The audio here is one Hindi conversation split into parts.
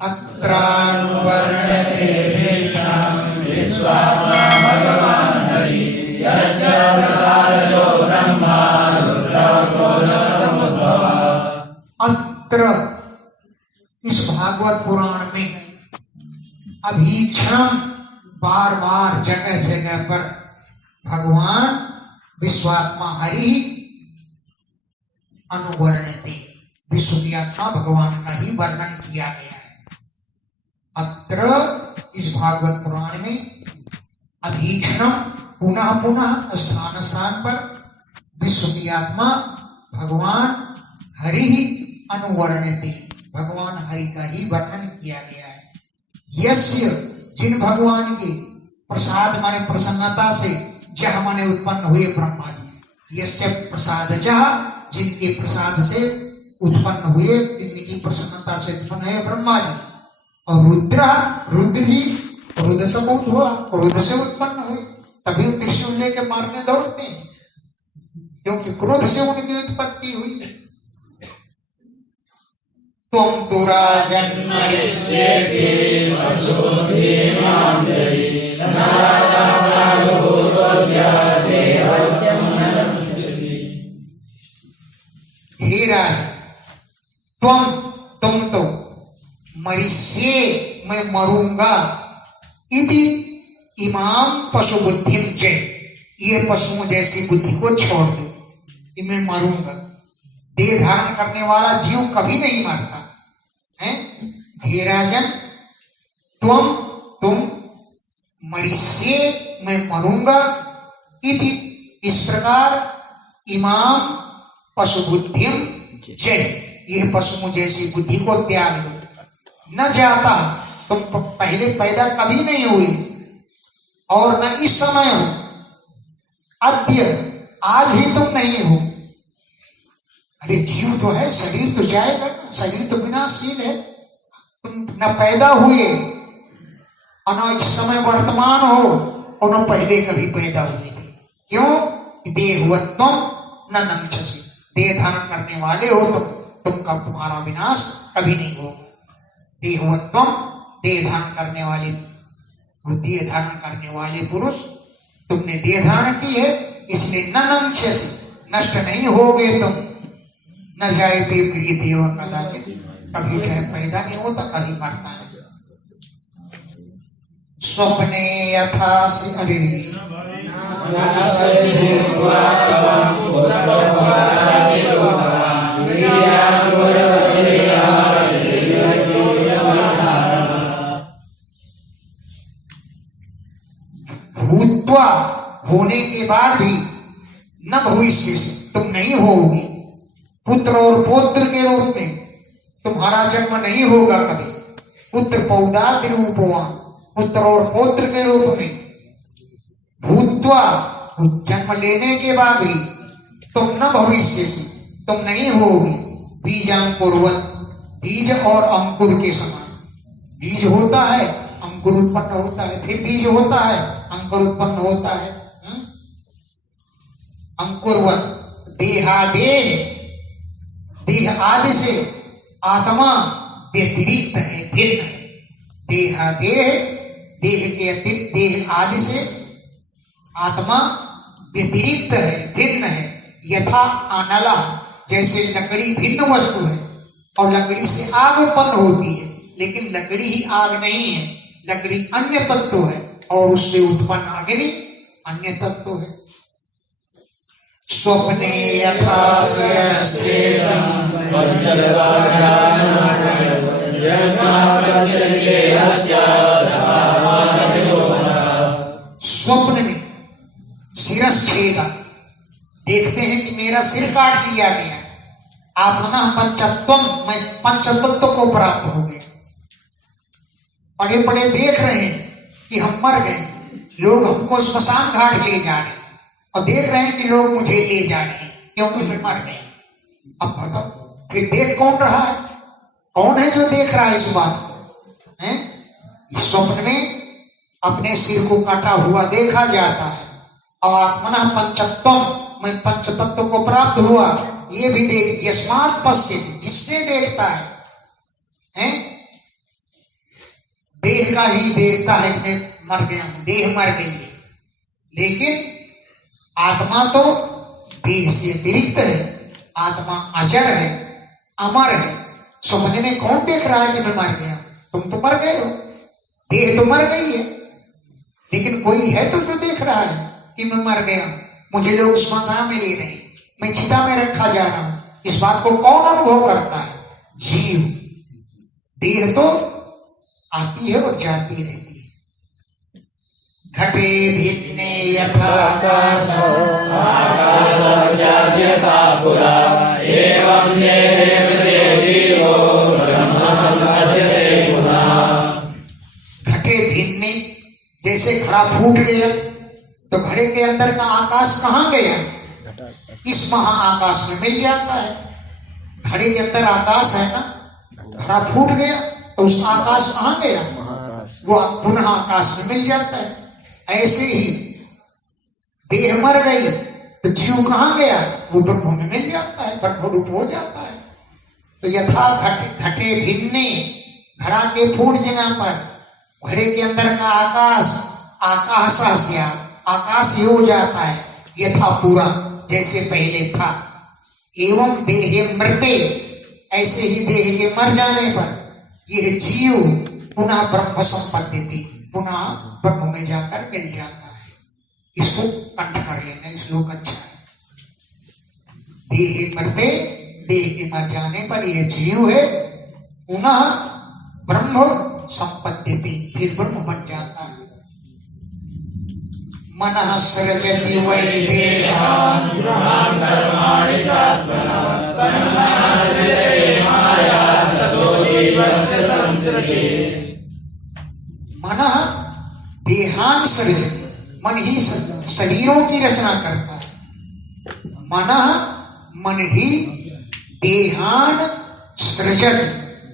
अत्रानुवर्णते देशं विश्वात्मा भगवान् हरि यस्य प्रसादो ब्रह्मा रुद्रो समुद्भवः। अत्र इस भागवत पुराण में अभीक्षण बार बार जगह जगह पर भगवान विश्वात्मा हरि अनुवर्णते, विश्व की आत्मा भगवान का ही वर्णन किया गया है। अत्र इस भागवत पुराण में अभीक्षण पुनः पुनः स्थान स्थान पर विश्व की आत्मा भगवान हरि ही अनुवर्णते, भगवान हरि का ही वर्णन किया गया है। यस्य, जिन भगवान के प्रसाद माने प्रसन्नता से जह माने उत्पन्न हुए ब्रह्मा जी, यस्य प्रसाद जह, जिनके प्रसाद से उत्पन्न हुए, जिनकी प्रसन्नता से उत्पन्न है ब्रह्मा जी, और रुद्र, रुद्र जी रुद्र से बहुत हुआ, रुद्र से उत्पन्न हुए, तभी त्रिशूल लेके मारने दौड़ते हैं, क्योंकि क्रोध से उनकी उत्पत्ति हुई है। तुम तो राजन हे राज, तुम तो मरिष्ये, मैं मरूंगा, इति इमाम पशु बुद्धि जय, ये पशुओं जैसी बुद्धि को छोड़ दो कि मैं मरूंगा। देह धारण करने वाला जीव कभी नहीं मरता है। हे राजन, तुम मरिष्ये, मैं मरूंगा, इति इस प्रकार, इमाम पशु बुद्धिम जय, यह पशुओं जैसी बुद्धि को त्याग दो। न जाता, तुम पहले पैदा कभी नहीं हुई और न इस समय हो, अद्य, आज भी तुम नहीं हो। अरे जीव तो है, शरीर तो जाएगा, शरीर तो विनाशशील है। तुम न पैदा हुए और न इस समय वर्तमान हो और न पहले कभी पैदा हुए थे। क्यों? देहवत्वम न नंचसी, देह धारण करने वाले हो तुम्हारा विनाश कभी नहीं होगा। देहवत्वम, देह धारण करने वाले, देह धारण करने वाले पुरुष, तुमने देह धारण की है, इसलिए न नंचसी, नष्ट नहीं होगे तुम। न जाए प्रिय देव कदाचित, कभी चाहे पैदा नहीं होता, कभी मरता नहीं। स्वप्ने यथा अरे भूत्वा, होने के बाद भी, न भविष्य से, तुम नहीं होगी। पुत्र और पौत्र के रूप में तुम्हारा जन्म नहीं होगा कभी। पुत्र पौदादि रूपवान, पुत्र और पौत्र के रूप में। भूत्वा, जन्म लेने के बाद भी, तुम न भविष्य से, तुम नहीं होगी। बीजांकुरवत, बीज और अंकुर के समान। बीज होता है, अंकुर उत्पन्न होता है, फिर बीज होता है, अंकुर उत्पन्न होता है। अंकुरवत, देहादेह, देह आदि से आत्मा व्यतिरिक्त है, भिन्न है। देहादेह, देह के अतिरिक्त, देह आदि से आत्मा व्यतिरिक्त है, भिन्न है। यथा अनला, जैसे लकड़ी भिन्न वस्तु है और लकड़ी से आग उत्पन्न होती है, लेकिन लकड़ी ही आग नहीं है, लकड़ी अन्य तत्व है और उससे उत्पन्न अग्नि अन्य तत्व है। स्वप्ने यथा स्वप्न में शिरच्छेद, देखते हैं कि मेरा सिर काट लिया गया, आप पंचत्वम, मैं पंचतत्व को प्राप्त हो गया। पड़े पड़े देख रहे हैं कि हम मर गए, लोग हमको स्मशान घाट ले जा रहे हैं और देख रहे हैं कि लोग मुझे ले जा रहे हैं क्योंकि मैं मर गया। अब बताओ, फिर देख कौन रहा है? कौन है जो देख रहा है इस बात को? हैं? इस स्वप्न में अपने सिर को काटा हुआ देखा जाता है। और आत्मना पंचत्वम, मैं पंचतत्व को प्राप्त हुआ, ये भी देख। यस्मात् पश्यति, जिससे देखता है? का ही देखता है कि मैं मर गया हूं, देह मर गई है, लेकिन आत्मा तो देह से अतिरिक्त है, आत्मा अजर है, अमर है। सपने में कौन देख रहा है कि मैं मर गया? तुम तो मर गए हो, देह तो मर गई है, लेकिन कोई है तो जो देख रहा है कि मैं मर गया, मुझे लोग श्मशान में ले रहे हैं, मैं चिता में रखा जा रहा हूं। इस बात को कौन अनुभव करता है? जीव। देह तो आती है और जाती रहती है। घटे भिन्ने यथा आकाशो आकाशस्याद्यथा पुरा एवं देव देवीयो ब्रह्म सम्पद्यते पुनः। घटे भिन्ने, जैसे घड़ा फूट गया तो घड़े के अंदर का आकाश कहां गया? इस महाआकाश में मिल जाता है। घड़े के अंदर आकाश है ना, घड़ा फूट गया तो उस आकाश कहां गया? वो पुनः आकाश में मिल जाता है। ऐसे ही देह मर गई तो जीव कहां गया? वो ब्रह्म में मिल जाता है, ब्रह्म रूप हो जाता है। तो यथा घटे भिन्ने, घड़ा के फूट जगह पर घड़े के अंदर का आकाश आकाशस्य, आकाश ही हो जाता है, यथा पूरा जैसे पहले था। एवं देह मृते, ऐसे ही देह के मर जाने पर यह जीव पुनः ब्रह्म संपद्यते, पुनः ब्रह्म में जाकर मिल जाता है। इसको कंठ कर लेना, श्लोक अच्छा है। देह मृते, देह के मर जाने पर यह जीव है पुनः ब्रह्म संपद्यते, फिर ब्रह्म बन जाता है। मनः सृजति वै देहान् ब्रह्म कर्माणि चात्मना तन्मनः सृजति माया ततो जीवस्य संसृतिः। मनः देहान सृजति, मन ही शरीरों की रचना करता है। मन ही देहान सृजति,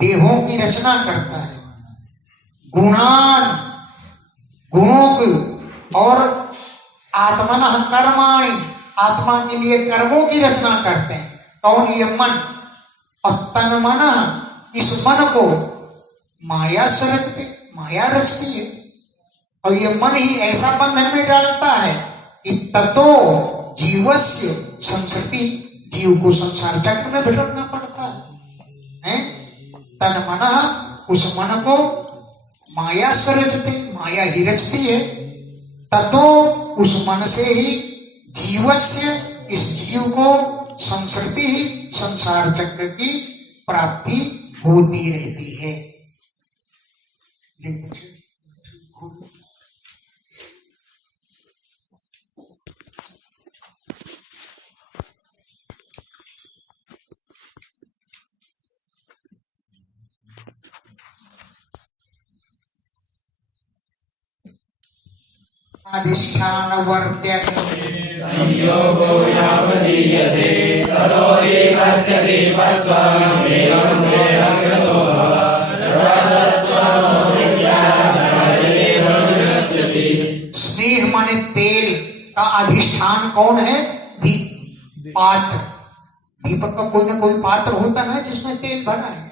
देहों की रचना करता है। गुणान, गुणों को, और आत्मनः कर्माणि, आत्मा के लिए कर्मों की रचना करते हैं। कौन? ये मन। और तन मन, इस मन को माया सृजते, माया रचती है। और ये मन ही ऐसा बंधन में डालता है कि ततो जीवस्य संसृति, जीव को संसार चक्र में भटकना पड़ता है। तन मन, उस मन को माया सृजते, माया ही रचती है। ततो, उस मन से ही जीवस्य, इस जीव को संसृति ही, संसार चक्र की प्राप्ति होती रहती है। अधिष्ठान वर्त्यते संयोगो यावदीयते ततो हि कस्य दीपत्वम् एवं देहं गतो रजसत्वमो विद्याचार्ये भविष्यति। स्नेह माने तेल का अधिष्ठान कौन है? दीप, पात्र। दीपक का कोई ना कोई पात्र होता है जिसमें तेल भरा है।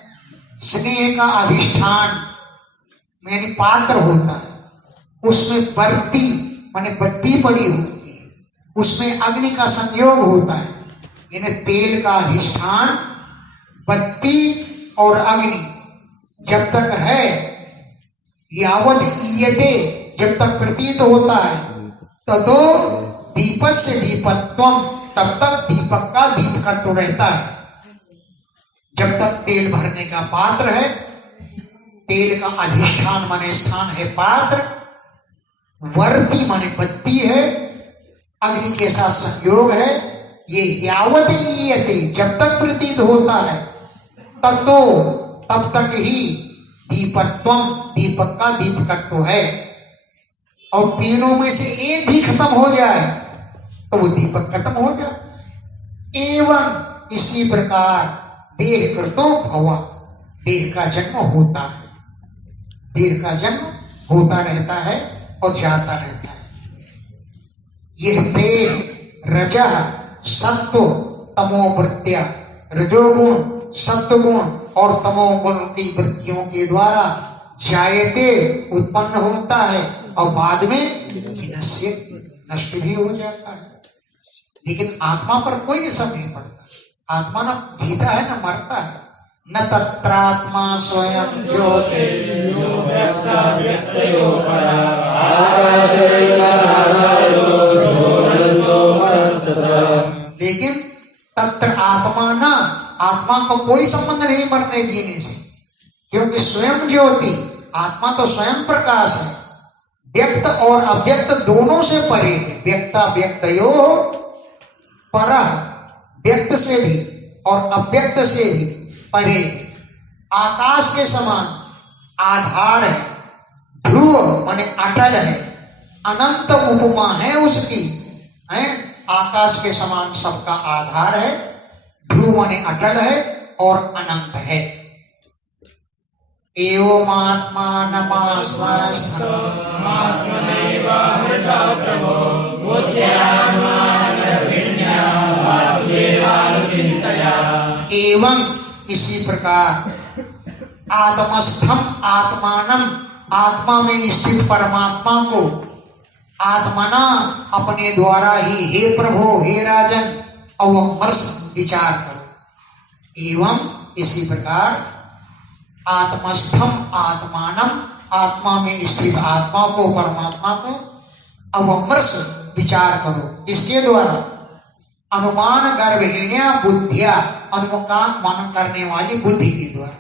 स्नेह का अधिष्ठान यानी पात्र होता है, उसमें बत्ती माने बत्ती पड़ी होती है, उसमें अग्नि का संयोग होता है। यानी तेल का अधिष्ठान बत्ती और अग्नि जब तक है, यावत ईयते, जब तक प्रतीत होता है, ततो दीपस्य दीपत्वम, तब तक दीपक का दीपकत्व रहता है। जब तक तेल भरने का पात्र है, तेल का अधिष्ठान माने स्थान है पात्र, वर्ती माने बत्ती है, अग्नि के साथ संयोग है, ये यावत ईयते, जब तक प्रतीत होता है, ततो, तब तक ही दीपत्वम, दीपक का दीपकत्व है। और तीनों में से एक भी खत्म हो जाए तो वो दीपक खत्म हो जाए। एवं इसी प्रकार देह कृतो भवा, देह का जन्म होता है, देह का जन्म होता रहता है और जाता रहता है। यह देह रजः सत्व तमो वृत्तिया, रजोगुण सत्वगुण और तमोगुण की वृत्तियों के द्वारा जायते उत्पन्न होता है और बाद में विनश्य नष्ट भी हो जाता है। लेकिन आत्मा पर कोई असर नहीं पड़ता। आत्मा न जीता है न मरता है। न तत्रात्मा स्वयं ज्योति लेकिन तत्र आत्मा न, आत्मा का कोई संबंध नहीं मरने जीने से, क्योंकि स्वयं ज्योति, आत्मा तो स्वयं प्रकाश है। व्यक्त और अव्यक्त दोनों से परे है। व्यक्ताव्यक्तयो पर, व्यक्त से भी और अव्यक्त से भी परे, आकाश के समान आधार है, ध्रुव माने अटल है, अनंत उपमा है उसकी, है आकाश के समान सबका आधार है, ध्रुव माने अटल है और अनंत है। एवं इसी प्रकार आत्मस्थम आत्मानम, आत्मा में स्थित परमात्मा को आत्मना अपने द्वारा ही हे प्रभु हे राजन अवमर्श विचार करो। एवं इसी प्रकार आत्मस्थम आत्मानम, आत्मा में स्थित आत्मा को परमात्मा को अवमर्श विचार करो। इसके द्वारा अनुमान गर्भिण्या बुद्धिया, अनुमान मनन करने वाली बुद्धि के द्वारा।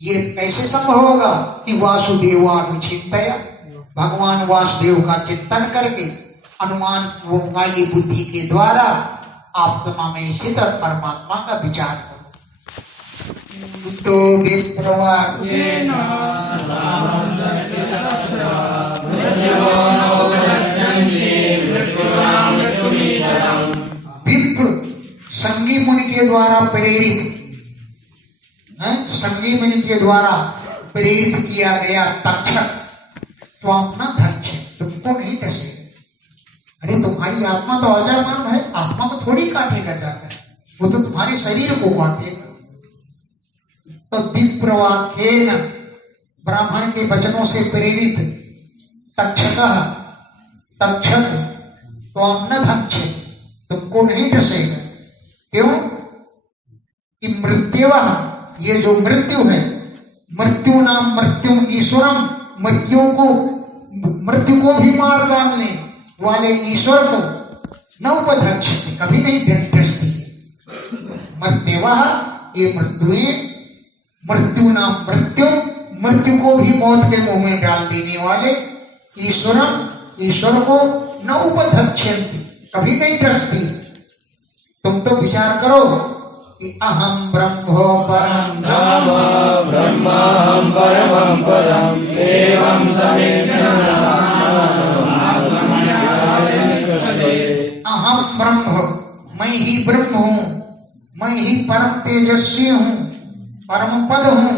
ये कैसे संभव होगा कि वासुदेवानुचिंतया, भगवान वासुदेव का चिंतन करके अनुमान वाली बुद्धि के द्वारा आत्मा में स्थित परमात्मा का विचार करो। तो विप्रवाक्येन विप्र संगी मुनि के द्वारा प्रेरित, संगी मुनि के द्वारा प्रेरित किया गया तक्षक त्वाम न धक्ष, तुमको नहीं डसे। अरे तुम्हारी आत्मा तो अजर है, आत्मा को थोड़ी काटेगा जाकर, वो तो तुम्हारे शरीर को काटेगा। तो विप्रवाक्येन, ब्राह्मण के वचनों से प्रेरित तक्षक त्वाम न धक्ष, तुमको नहीं डसेगा। क्यों कि मृत्यु, ये जो मृत्यु है, मृत्यु नाम मृत्यु ईश्वरम, मृत्यु को भी मार डालने वाले ईश्वर को न उपधक्ष, कभी नहीं डसती। मृत्यु, ये मृत्युएं, मृत्यु नाम मृत्यु, मृत्यु को भी मौत के मुंह में डाल देने वाले ईश्वरम, ईश्वर को न उपधक्षन्ति, कभी नहीं डसती। तुम तो विचार करो कि अहम ब्रह्मो परम धाम, ब्रह्माहम परमं पदम् एवं अहम ब्रह्म, मैं ही ब्रह्म हूँ, मैं ही परम तेजस्वी हूँ, परम पद हूँ,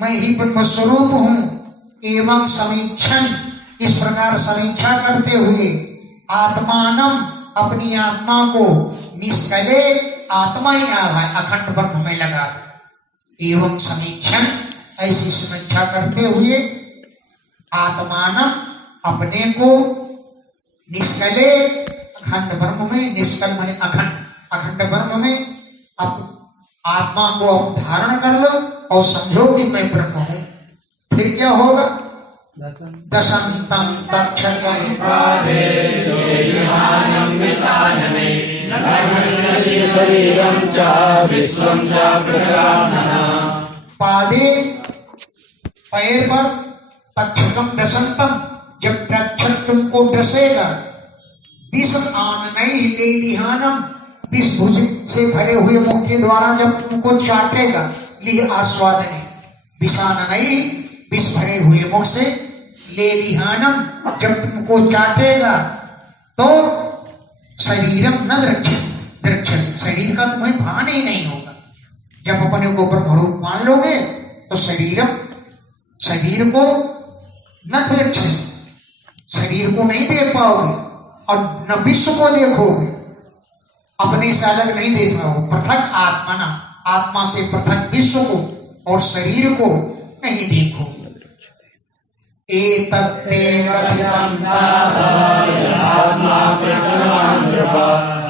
मैं ही ब्रह्म स्वरूप हूँ। एवं समीक्षण, इस प्रकार समीक्षा करते हुए आत्मानम, अपनी आत्मा को निष्कले, आत्मा ही है अखंड ब्रह्म में लगा। एवं समीक्षण, ऐसी समीक्षा करते हुए आत्मानम, अपने को निष्कले, अखंड ब्रह्म में, निष्कल माने अखंड, अखंड ब्रह्म में अब आत्मा को अब धारण कर लो और समझो कि मैं ब्रह्म हूं। फिर क्या होगा? दशंतम तक्षकम पादे शरीरं च विश्वं च प्रजानः। पादे, पैर पर, तक्षकम दशंतम, जब तक्षक तुमको डसेगा, विष आननई लेलिहानम, विष भुज से भरे हुए मुंह के द्वारा जब तुमको चाटेगा, लिह आस्वादने, विषाननई, विष भरे हुए मुंह से, लेलिहानम, जब तुमको चाटेगा तो शरीरम न द्रक्ष, शरीर का तुम्हें भान ही नहीं होगा। जब अपने को ब्रह्मरूप मान लोगे तो शरीर को न द्रक्ष, शरीर को नहीं देख पाओगे और न विश्व को देखोगे, अपने से अलग नहीं देख पाओगे। पृथक आत्मा, आत्मा से पृथक विश्व को और शरीर को नहीं देखोगे। एतत्ते कथितं तात आत्मा प्रसन्नान् नृप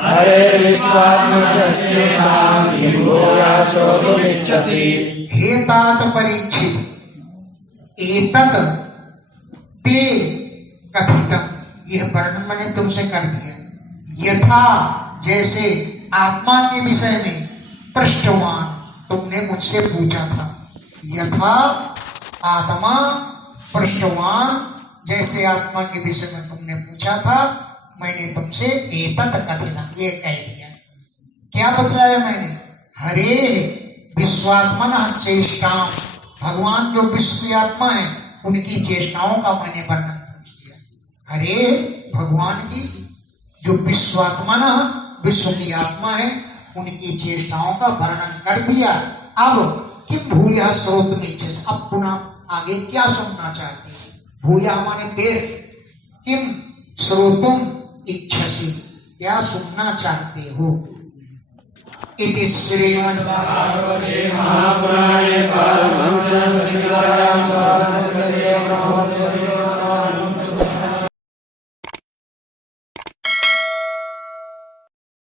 हरेर्विश्वात्मचक्षुषां किं भूयः श्रोतुमिच्छसि। हे तात परीक्षित, एतत् ते कथितम, यह वर्णन मैंने तुमसे कर दिया। यथा जैसे आत्मा के विषय में पृष्ठवान तुमने मुझसे पूछा था। यथा आत्मा पृष्ठवान, जैसे आत्मा के विषय में तुमने पूछा था, मैंने तुमसे एतत् कथितम ये कह दिया। क्या बतलाया मैंने? हरे विश्वात्मनः चेष्टाम, भगवान जो विश्व की आत्मा है उनकी चेष्टाओं का मैंने वर्णन किया। हरे भगवान की जो विश्वात्मनः विश्व की आत्मा है उनकी चेष्टाओं का वर्णन कर दिया। अब किम भूयः श्रोतुमिच्छसि, अब पुनः आगे क्या सुनना चाहते हैं? भूयः माने फिर, किम श्रोतुम इच्छसि, क्या सुनना चाहते हो? इति श्रीमद्भागवते महापुराणे पारमहंससंहितायां